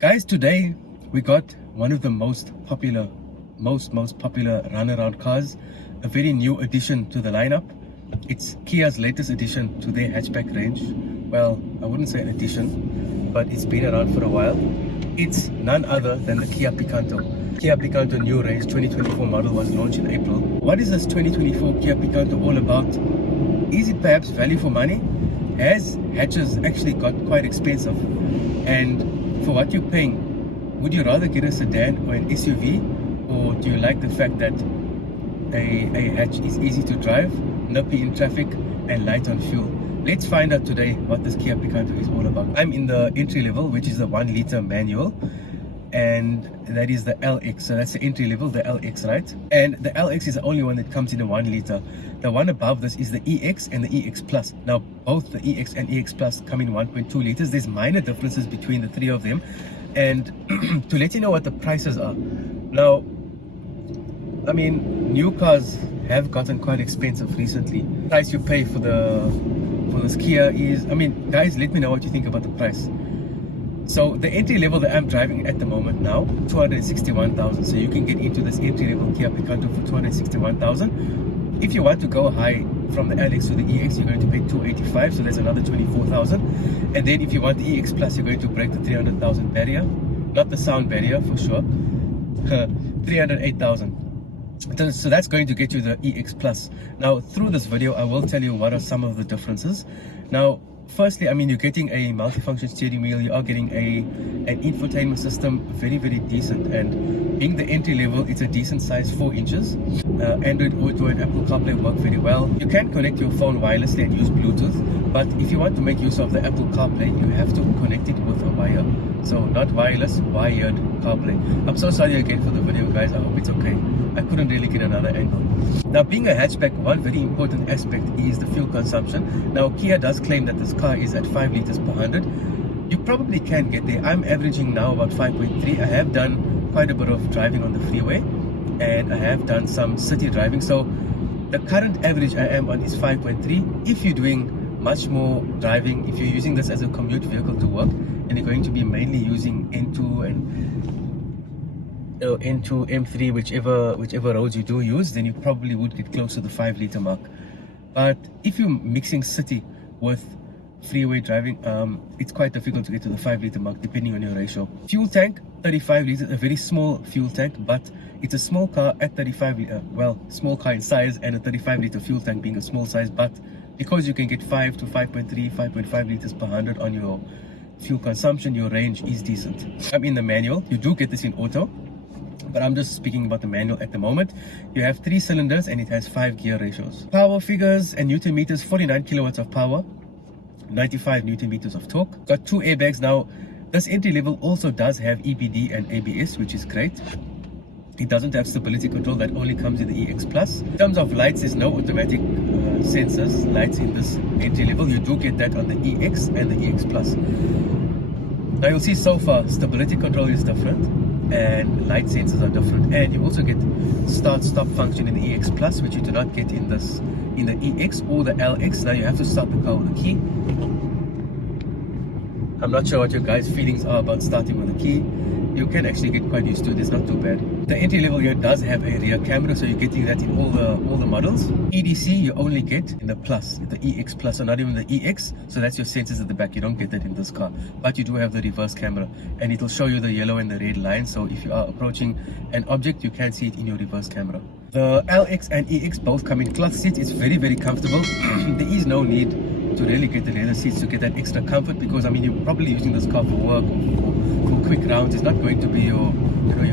Guys, today we got one of the most popular runaround cars, a very new addition to the lineup. It's Kia's latest addition to their hatchback range. Well, I wouldn't say an addition, but it's been around for a while. It's none other than the Kia Picanto. Kia Picanto new range 2024 model was launched in April. What is this 2024 Kia Picanto all about? Is it perhaps value for money? Has hatches actually got quite expensive? And for what you're paying, would you rather get a sedan or an SUV, or do you like the fact that a hatch is easy to drive, nippy in traffic, and light on fuel? Let's find out today what this Kia Picanto is all about. I'm in the entry level, which is the 1 liter manual, and that is the LX. So that's the entry level, the LX, right? And the LX is the only one that comes in a 1 liter. The one above this is the EX and the EX Plus. Now both the EX and EX Plus come in 1.2 liters. There's minor differences between the three of them, and to let you know what the prices are. Now, I mean, new cars have gotten quite expensive recently. The price you pay for this Kia is, I mean, guys, let me know what you think about the price. So the entry level that I'm driving at the moment now, 261,000. So you can get into this entry level Kia Picanto for 261,000. If you want to go high from the LX to the EX, you're going to pay 285, so that's another 24,000. And then if you want the EX Plus, you're going to break the 300,000 barrier, not the sound barrier for sure. 308,000. So that's going to get you the EX Plus. Now through this video, I will tell you what are some of the differences. Now, firstly, I mean, you're getting a multifunction steering wheel, you are getting an infotainment system, very decent, and being the entry level, it's a decent size, 4 inches. Android Auto and Apple CarPlay work very well. You can connect your phone wirelessly and use Bluetooth, but if you want to make use of the Apple CarPlay, you have to connect it with a wire. So not wireless, wired CarPlay. I'm so sorry again for the video, guys. I hope it's okay. I couldn't really get another angle. Now, being a hatchback, one very important aspect is the fuel consumption. Now, Kia does claim that this car is at 5 liters per 100. You probably can get there. I'm averaging now about 5.3. I have done quite a bit of driving on the freeway, and I have done some city driving. So the current average I am on is 5.3. If you're doing much more driving, if you're using this as a commute vehicle to work, and you're going to be mainly using N2 and N2, M3, whichever roads you do use, then you probably would get close to the 5 liter mark. But if you're mixing city with freeway driving, it's quite difficult to get to the 5 liter mark depending on your ratio. Fuel tank, 35 liters, a very small fuel tank, but it's a small car at 35 liter, well, small car in size, and a 35 liter fuel tank being a small size, but because you can get 5 to 5.3, 5.5 liters per 100 on your fuel consumption, your range is decent. I'm in the manual. You do get this in auto, but I'm just speaking about the manual at the moment. You have 3 cylinders and it has 5 gear ratios. Power figures and newton meters, 49 kilowatts of power, 95 newton meters of torque. Got 2 airbags. Now, this entry level also does have EBD and ABS, which is great. It doesn't have stability control, that only comes in the EX Plus. In terms of lights, there's no automatic sensors, lights in this entry level. You do get that on the EX and the EX Plus. Now you'll see so far, stability control is different and light sensors are different, and you also get start-stop function in the EX Plus, which you do not get in the EX or the LX. Now you have to start the car with a key. I'm not sure what your guys' feelings are about starting with a key. You can actually get quite used to it, it's not too bad. The entry level here does have a rear camera, so you're getting that in all the models. EDC you only get in the Plus, the EX Plus, or not even the EX, so that's your sensors at the back. You don't get that in this car, but you do have the reverse camera, and it'll show you the yellow and the red line, so if you are approaching an object, you can see it in your reverse camera. The LX and EX both come in cloth seats. It's very comfortable. There is no need to really get the leather seats to get that extra comfort, because I mean, you're probably using this car for work or for quick rounds. It's not going to be your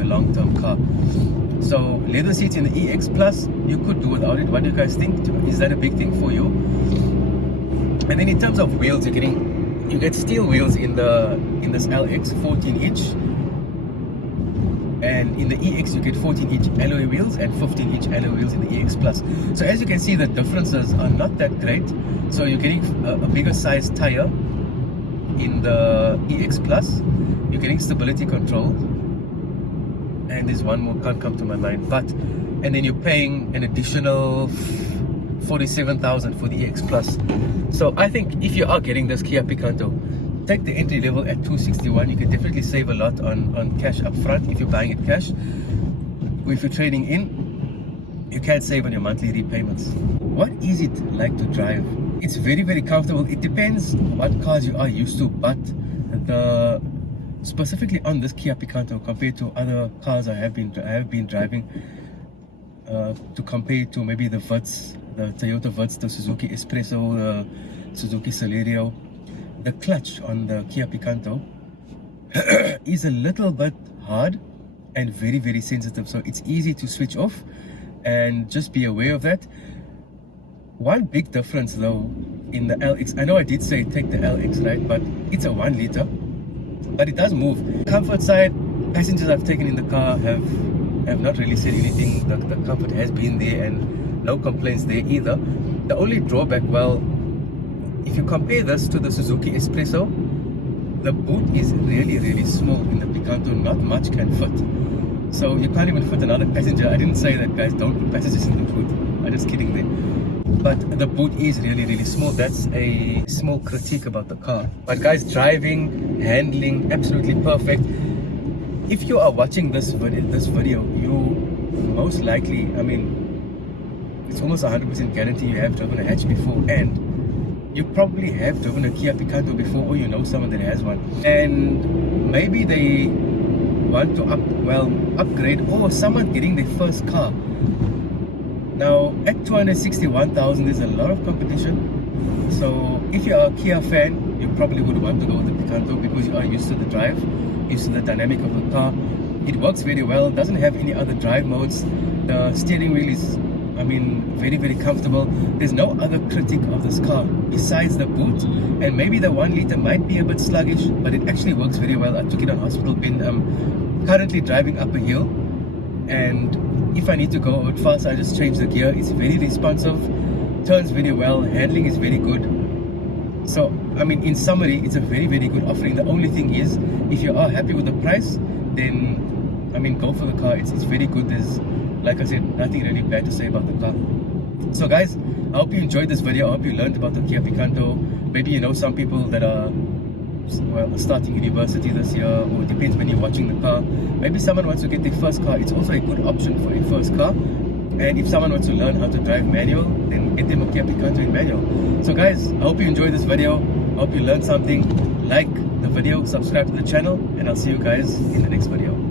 long-term car. So leather seats in the EX Plus, you could do without it. What do you guys think? Is that a big thing for you? And then in terms of wheels, you get steel wheels in this LX, 14-inch, and in the EX you get 14-inch alloy wheels and 15-inch alloy wheels in the EX Plus. So as you can see, the differences are not that great. So you're getting a bigger size tire in the EX Plus. You're getting stability control, and there's one more, can't come to my mind, but, and then you're paying an additional 47,000 for the EX Plus. So I think if you are getting this Kia Picanto, take the entry level at 261. You can definitely save a lot on cash up front if you're buying it cash. Or if you're trading in, you can save on your monthly repayments. What is it like to drive? It's very, very comfortable. It depends what cars you are used to, but specifically on this Kia Picanto compared to other cars I have been driving, to compare to maybe the Vitz, the Toyota Vitz, the Suzuki Espresso, the Suzuki Celerio, the clutch on the Kia Picanto is a little bit hard and very, very sensitive, so it's easy to switch off, and just be aware of that. One big difference though in the LX, I know I did say take the LX, right, but it's a 1 liter, but it does move. Comfort side, passengers I've taken in the car have not really said anything. The comfort has been there and no complaints there either. The only drawback, well, if you compare this to the Suzuki Espresso, the boot is really, really small in the Picanto. Not much can fit, so you can't even fit another passenger. I didn't say that, guys, don't put passengers in the boot, I'm just kidding there. But the boot is really, really small. That's a small critique about the car. But guys, driving, handling, absolutely perfect. If you are watching this video, you most likely, I mean, it's almost 100% guarantee you have driven a hatch before, and you probably have driven a Kia Picanto before, or you know someone that has one, and maybe they want to upgrade, or someone getting their first car. Now at 261,000, there's a lot of competition. So if you are a Kia fan, you probably would want to go with the Picanto because you are used to the drive, used to the dynamic of the car. It works very well, doesn't have any other drive modes. The steering wheel is, I mean, very, very comfortable. There's no other critique of this car besides the boot, and maybe the 1 liter might be a bit sluggish, but it actually works very well. I took it on hospital bin. I'm currently driving up a hill, and if I need to go a bit fast, I just change the gear. It's very responsive, turns very well, handling is very good. So, I mean, in summary, it's a very, very good offering. The only thing is, if you are happy with the price, then, I mean, go for the car. It's very good. There's, like I said, nothing really bad to say about the car. So guys, I hope you enjoyed this video. I hope you learned about the Kia Picanto. Maybe you know some people that are, well, starting university this year, or it depends when you're watching the car. Maybe someone wants to get their first car. It's also a good option for a first car. And if someone wants to learn how to drive manual, then get them a Kia Picanto in manual. So guys, I hope you enjoyed this video. I hope you learned something. Like the video, subscribe to the channel, and I'll see you guys in the next video.